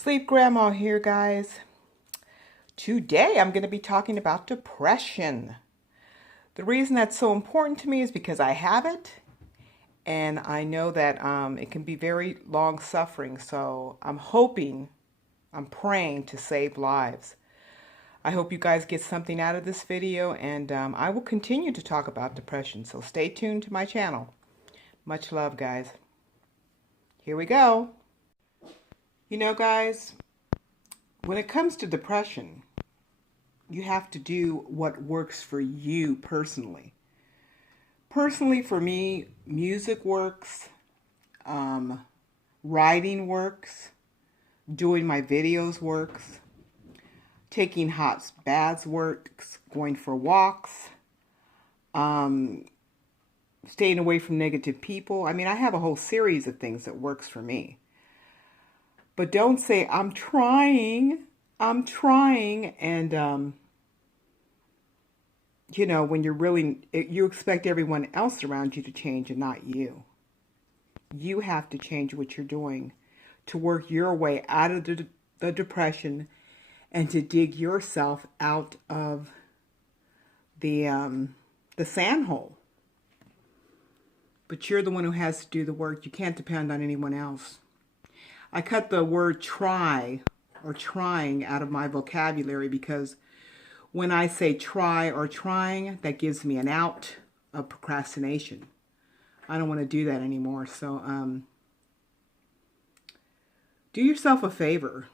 Sleep Grandma here, guys. Today I'm going to be talking about depression. The reason that's so important to me is because I have it, and I know that it can be very long suffering. So I'm praying to save lives. I hope you guys get something out of this video, and I will continue to talk about depression. So stay tuned to my channel. Much love, guys. Here we go. You know, guys, when it comes to depression, you have to do what works for you personally. Personally, for me, music works, writing works, doing my videos works, taking hot baths works, going for walks, staying away from negative people. I mean, I have a whole series of things that works for me. But don't say, I'm trying, and you know, when you expect everyone else around you to change and not you. You have to change what you're doing to work your way out of the depression and to dig yourself out of the sand hole. But you're the one who has to do the work. You can't depend on anyone else. I cut the word try or trying out of my vocabulary because when I say try or trying, that gives me an out of procrastination. I don't want to do that anymore. So do yourself a favor.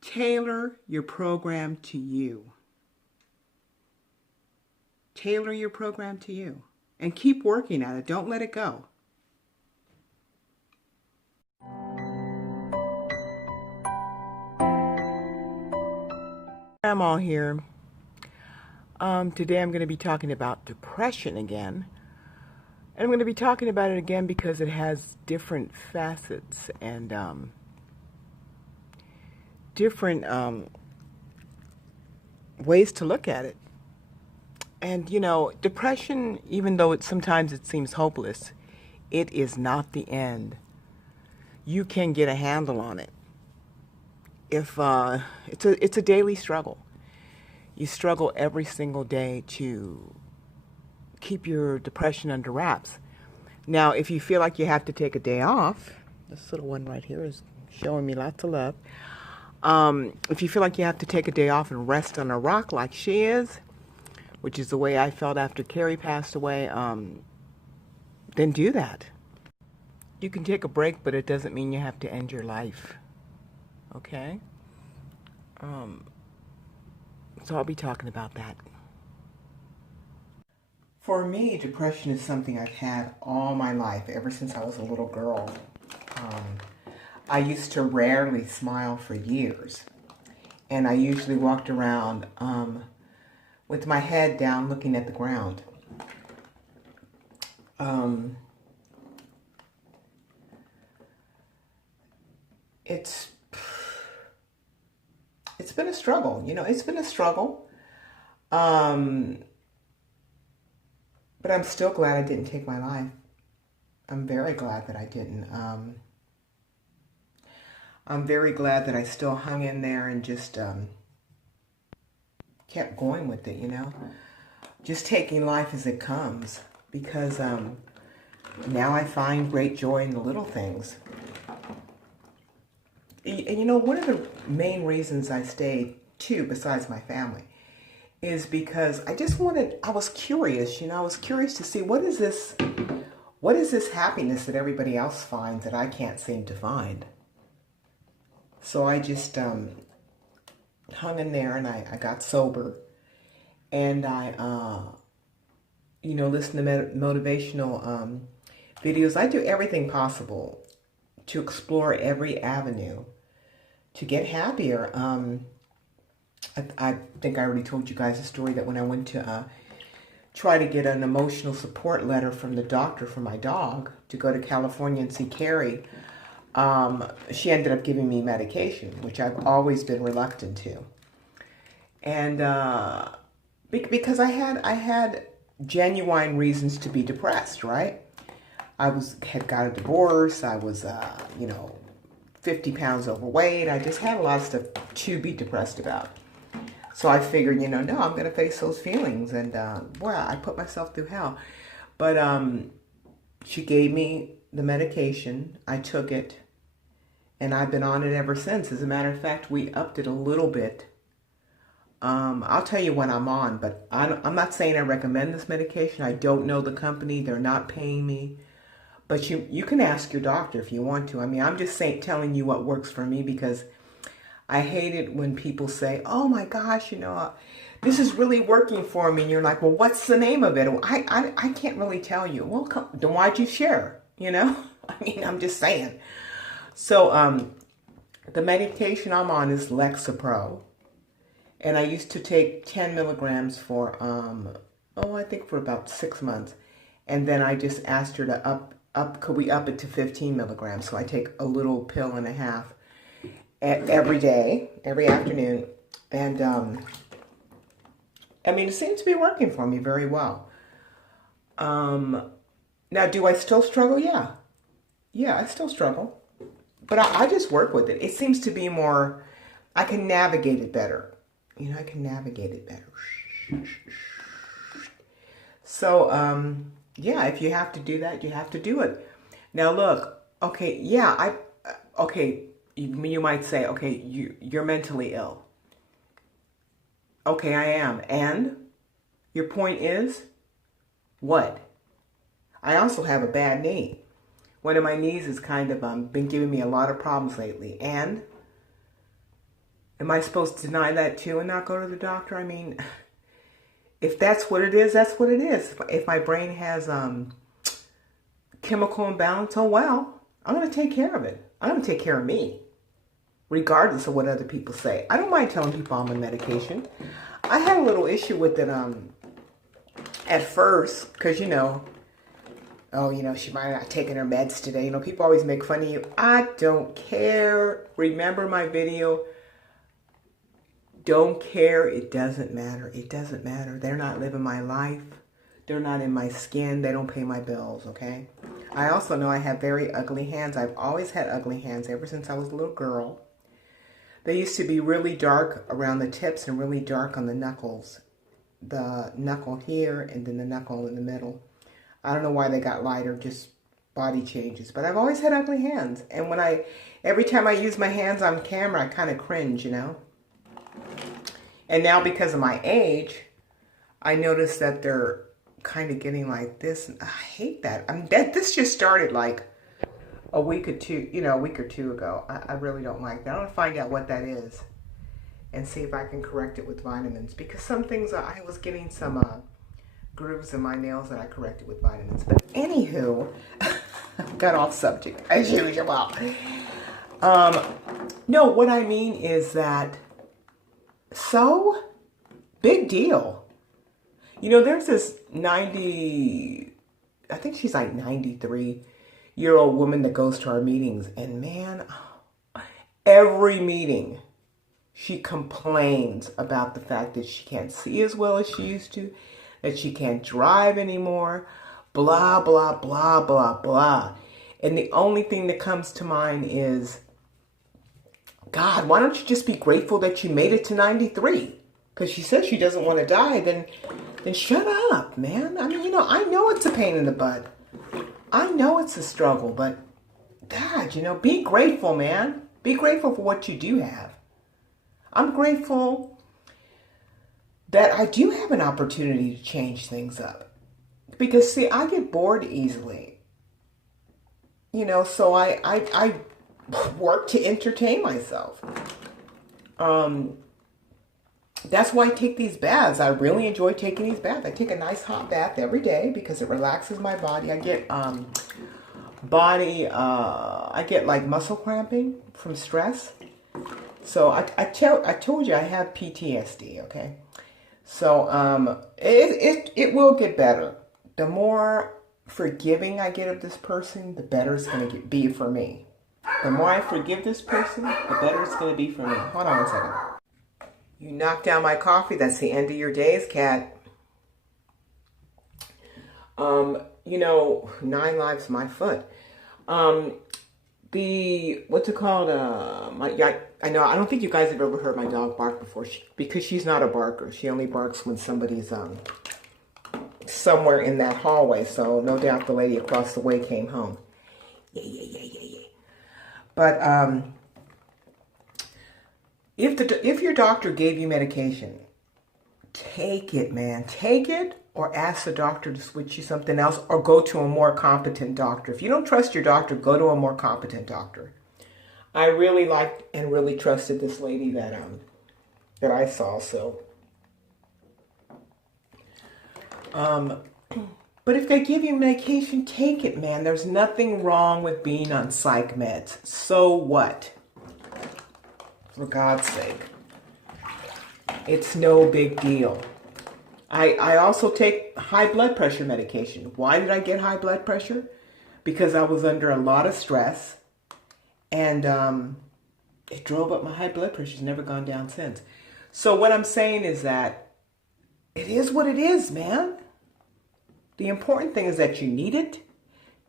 Tailor your program to you. Tailor your program to you. And keep working at it. Don't let it go. I'm all here. Today I'm going to be talking about depression again. And I'm going to be talking about it again because it has different facets and different ways to look at it. And, you know, depression, even though sometimes it seems hopeless, it is not the end. You can get a handle on it. If it's a daily struggle. You struggle every single day to keep your depression under wraps. Now, if you feel like you have to take a day off, this little one right here is showing me lots of love. If you feel like you have to take a day off and rest on a rock like she is, which is the way I felt after Carrie passed away, then do that. You can take a break, but it doesn't mean you have to end your life. Okay? So I'll be talking about that. For me, depression is something I've had all my life, ever since I was a little girl. I used to rarely smile for years. And I usually walked around with my head down looking at the ground. It's been a struggle, you know, it's been a struggle. But I'm still glad I didn't take my life. I'm very glad that I didn't. I'm very glad that I still hung in there and just kept going with it, you know. Just taking life as it comes. Because now I find great joy in the little things. And you know, one of the main reasons I stayed too, besides my family, is because I was curious, you know, I was curious to see what is this happiness that everybody else finds that I can't seem to find. So I just hung in there and I got sober, and I, you know, listened to motivational videos. I do everything possible to explore every avenue to get happier. I think I already told you guys a story that when I went to try to get an emotional support letter from the doctor for my dog to go to California and see Carrie, she ended up giving me medication, which I've always been reluctant to. And because I had genuine reasons to be depressed, right? Had got a divorce. I was, you know, 50 pounds overweight. I just had a lot of stuff to be depressed about. So I figured, no, I'm going to face those feelings. And, well, I put myself through hell. But she gave me the medication. I took it. And I've been on it ever since. As a matter of fact, we upped it a little bit. I'll tell you when I'm on, but I'm not saying I recommend this medication. I don't know the company. They're not paying me. But you can ask your doctor if you want to. I mean, I'm just telling you what works for me, because I hate it when people say, oh my gosh, this is really working for me. And you're like, well, what's the name of it? I can't really tell you. Well, then why'd you share? I mean, I'm just saying. So the medication I'm on is Lexapro. And I used to take 10 milligrams for, I think for about 6 months. And then I just asked her to could we up it to 15 milligrams? So I take a little pill and a half every day, every afternoon. And, I mean, it seems to be working for me very well. Now, do I still struggle? Yeah. Yeah, I still struggle. But I just work with it. It seems to be more, I can navigate it better. I can navigate it better. So, yeah, if you have to do that, you have to do it. Now, look, okay, yeah, okay, you might say, okay, you're mentally ill. Okay, I am. And your point is, what? I also have a bad knee. One of my knees has kind of been giving me a lot of problems lately. And am I supposed to deny that too and not go to the doctor? I mean, if that's what it is, that's what it is. If my brain has chemical imbalance, oh well, I'm going to take care of it. I'm going to take care of me, regardless of what other people say. I don't mind telling people I'm on medication. I had a little issue with it at first, because, she might not have taken her meds today. People always make fun of you. I don't care. Remember my video. Don't care. It doesn't matter. It doesn't matter. They're not living my life. They're not in my skin. They don't pay my bills, okay? I also know I have very ugly hands. I've always had ugly hands ever since I was a little girl. They used to be really dark around the tips and really dark on the knuckles. The knuckle here and then the knuckle in the middle. I don't know why they got lighter, just body changes. But I've always had ugly hands. And every time I use my hands on camera, I kind of cringe, And now because of my age, I notice that they're kind of getting like this. I hate that. I mean, this just started like a week or two ago. I really don't like that. I want to find out what that is and see if I can correct it with vitamins. Because some things, I was getting some grooves in my nails that I corrected with vitamins. But anywho, got off subject as usual. No, what I mean is that, so big deal. There's this I think she's like 93-year-old woman that goes to our meetings. And man, every meeting, she complains about the fact that she can't see as well as she used to, that she can't drive anymore, blah, blah, blah, blah, blah. And the only thing that comes to mind is, God, why don't you just be grateful that you made it to 93? Because she says she doesn't want to die, then shut up, man. I mean, I know it's a pain in the butt. I know it's a struggle, but God, be grateful, man. Be grateful for what you do have. I'm grateful that I do have an opportunity to change things up. Because, see, I get bored easily. So I work to entertain myself. That's why I take these baths. I really enjoy taking these baths. I take a nice hot bath every day because it relaxes my body. I get I get like muscle cramping from stress. So I told you I have PTSD, okay? So it will get better. The more forgiving I get of this person, the better it's going to be for me. The more I forgive this person, the better it's going to be for me. Hold on one second. You knocked down my coffee. That's the end of your days, cat. 9 lives, my foot. The what's it called? I know I don't think you guys have ever heard my dog bark before. Because she's not a barker. She only barks when somebody's somewhere in that hallway. So no doubt the lady across the way came home. Yeah, yeah, yeah, yeah, yeah. But if your doctor gave you medication, take it, man. Take it, or ask the doctor to switch you something else, or go to a more competent doctor. If you don't trust your doctor, go to a more competent doctor. I really liked and really trusted this lady that I saw. So, but if they give you medication, take it, man. There's nothing wrong with being on psych meds. So what? For God's sake. It's no big deal. I also take high blood pressure medication. Why did I get high blood pressure? Because I was under a lot of stress, and it drove up my high blood pressure. It's never gone down since. So what I'm saying is that it is what it is, man. The important thing is that you need it,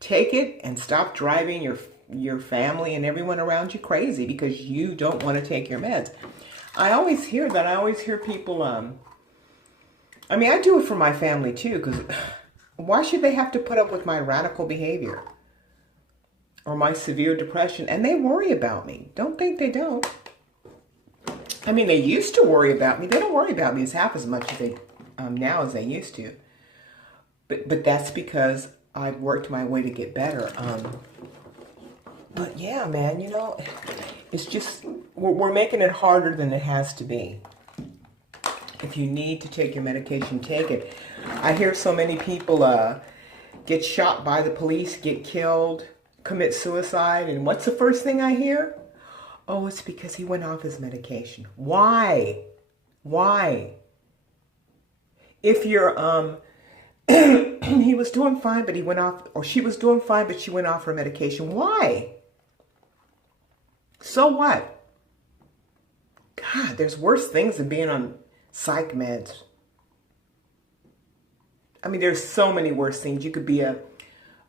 take it, and stop driving your family and everyone around you crazy because you don't want to take your meds. I always hear that. I always hear people, I mean, I do it for my family too, because why should they have to put up with my radical behavior or my severe depression? And they worry about me. Don't think they don't. I mean, they used to worry about me. They don't worry about me as half as much as they now as they used to. But that's because I've worked my way to get better. But yeah, man, you know, it's just, we're making it harder than it has to be. If you need to take your medication, take it. I hear so many people get shot by the police, get killed, commit suicide. And what's the first thing I hear? Oh, it's because he went off his medication. Why? Why? If you're, he was doing fine, but he went off, or she was doing fine, but she went off her medication. Why? So what? God, there's worse things than being on psych meds. I mean, there's so many worse things. You could be a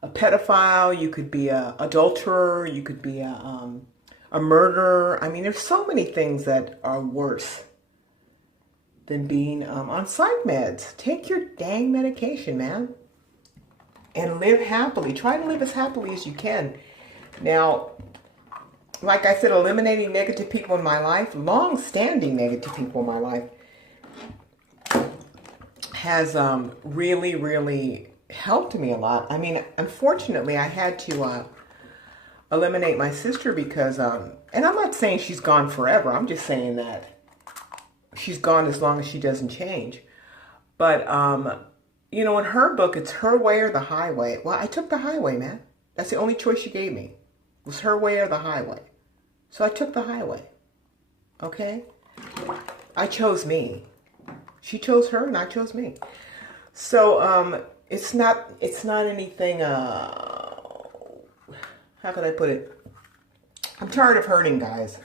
pedophile. You could be a adulterer. You could be a murderer. I mean, there's so many things that are worse than being on psych meds. Take your dang medication, man, and live happily. Try to live as happily as you can. Now, like I said, eliminating negative people in my life, long-standing negative people in my life, has really, really helped me a lot. I mean, unfortunately, I had to eliminate my sister because, and I'm not saying she's gone forever. I'm just saying that she's gone as long as she doesn't change. But, you know, in her book, it's her way or the highway. Well, I took the highway, man. That's the only choice she gave me. It was her way or the highway. So I took the highway. Okay? I chose me. She chose her and I chose me. So, it's not anything, how can I put it? I'm tired of hurting, guys.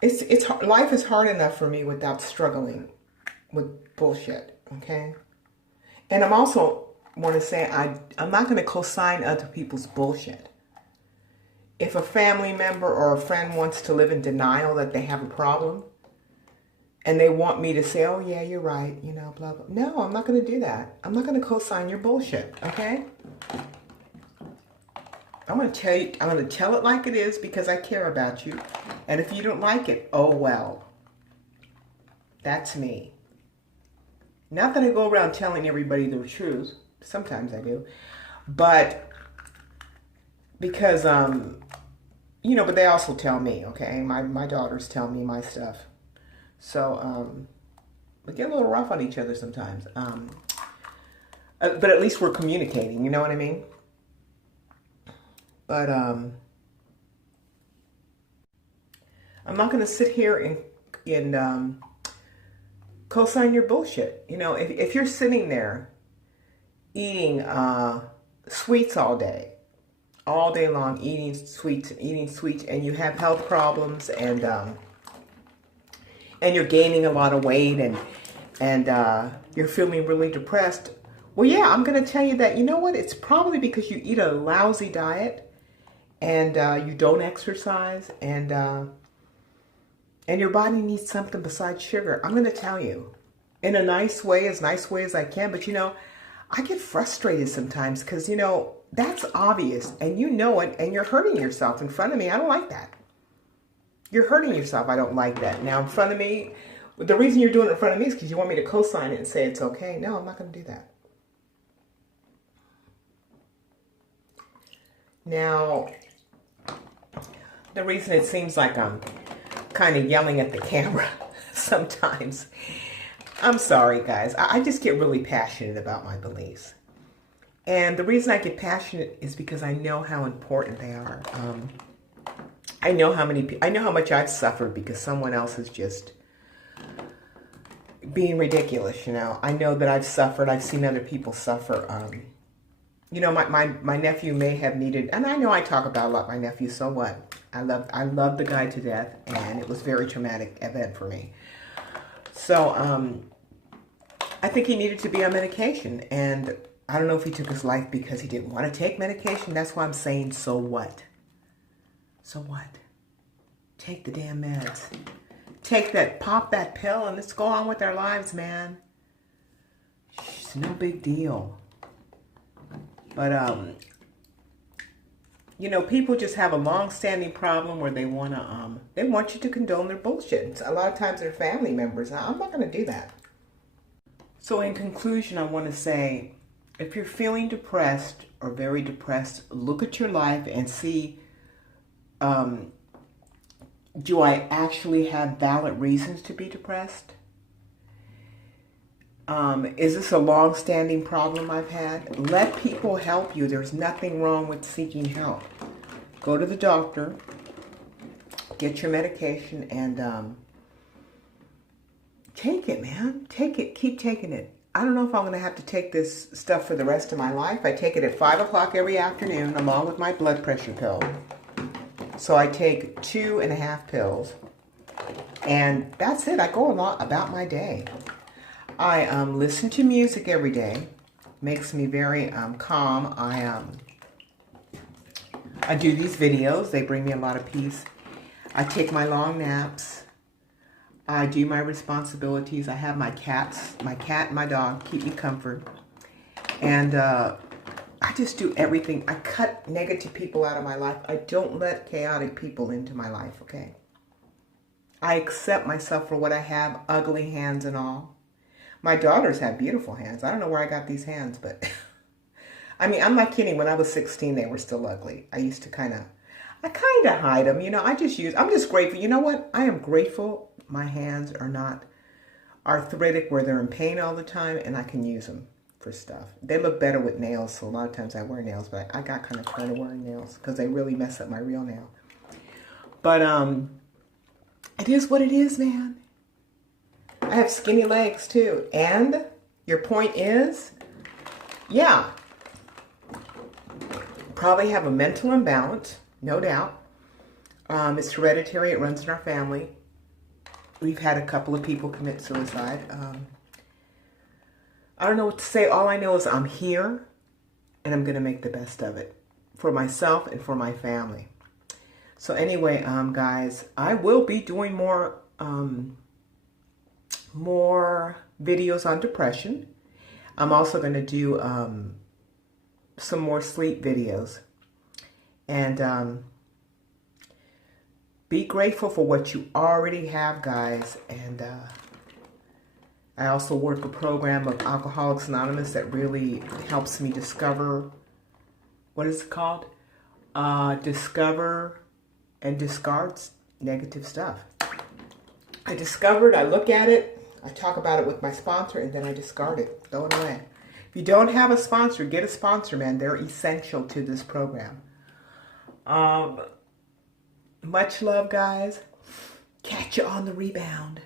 It's life is hard enough for me without struggling with bullshit, okay? And I'm also want to say I'm not going to co-sign other people's bullshit. If a family member or a friend wants to live in denial that they have a problem, and they want me to say, oh yeah, you're right, you know, blah, blah. No, I'm not going to do that. I'm not going to co-sign your bullshit, okay? I'm going to tell it like it is because I care about you. And if you don't like it, oh well. That's me. Not that I go around telling everybody the truth. Sometimes I do. But because, you know, but they also tell me, okay? My daughters tell me my stuff. So, we get a little rough on each other sometimes. But at least we're communicating, you know what I mean? But, I'm not going to sit here and co-sign your bullshit. You know, if you're sitting there eating sweets all day long, eating sweets, and you have health problems, and you're gaining a lot of weight, and you're feeling really depressed, well, yeah, I'm going to tell you that, you know what? It's probably because you eat a lousy diet, and you don't exercise, and your body needs something besides sugar, I'm going to tell you, in a nice way as I can. But I get frustrated sometimes because that's obvious, and you know it, and you're hurting yourself in front of me. I don't like that. You're hurting yourself. I don't like that. Now, in front of me, the reason you're doing it in front of me is because you want me to co-sign it and say it's okay. No, I'm not going to do that. Now, the reason it seems like I'm kind of yelling at the camera sometimes, I'm sorry, guys. I just get really passionate about my beliefs. And the reason I get passionate is because I know how important they are. I know how much I've suffered because someone else is just being ridiculous, I know that I've suffered. I've seen other people suffer. My nephew may have needed, and I know I talk about a lot my nephew, so what? I love the guy to death, and it was a very traumatic event for me. So, I think he needed to be on medication, and I don't know if he took his life because he didn't want to take medication. That's why I'm saying, so what? So what? Take the damn meds. Pop that pill, and let's go on with our lives, man. It's no big deal. But, people just have a long-standing problem where they want you to condone their bullshit. A lot of times they're family members. I'm not going to do that. So in conclusion, I want to say, if you're feeling depressed or very depressed, look at your life and see, do I actually have valid reasons to be depressed? Is this a long-standing problem I've had? Let people help you. There's nothing wrong with seeking help. Go to the doctor, get your medication, and take it, man. Take it. Keep taking it. I don't know if I'm going to have to take this stuff for the rest of my life. I take it at 5 o'clock every afternoon along with my blood pressure pill. So I take 2.5 pills, and that's it. I go along about my day. I listen to music every day. Makes me very calm. I do these videos. They bring me a lot of peace. I take my long naps. I do my responsibilities. I have my cat and my dog keep me comfort. And I just do everything. I cut negative people out of my life. I don't let chaotic people into my life, okay? I accept myself for what I have, ugly hands and all. My daughters have beautiful hands. I don't know where I got these hands, but I mean, I'm not kidding. When I was 16, they were still ugly. I used to kind of hide them. I'm just grateful. You know what? I am grateful my hands are not arthritic where they're in pain all the time, and I can use them for stuff. They look better with nails, so a lot of times I wear nails, but I got kind of tired of wearing nails because they really mess up my real nail. But it is what it is, man. I have skinny legs too. And your point is, yeah, probably have a mental imbalance, no doubt. It's hereditary. It runs in our family. We've had a couple of people commit suicide. I don't know what to say. All I know is I'm here, and I'm going to make the best of it for myself and for my family. So anyway, guys, I will be doing more videos on depression. I'm also going to do some more sleep videos. And be grateful for what you already have, guys. And I also work a program of Alcoholics Anonymous that really helps me discover, what is it called? Discover and discard negative stuff. I look at it, I talk about it with my sponsor, and then I discard it, throw it away. If you don't have a sponsor, get a sponsor, man. They're essential to this program. Much love, guys. Catch you on the rebound.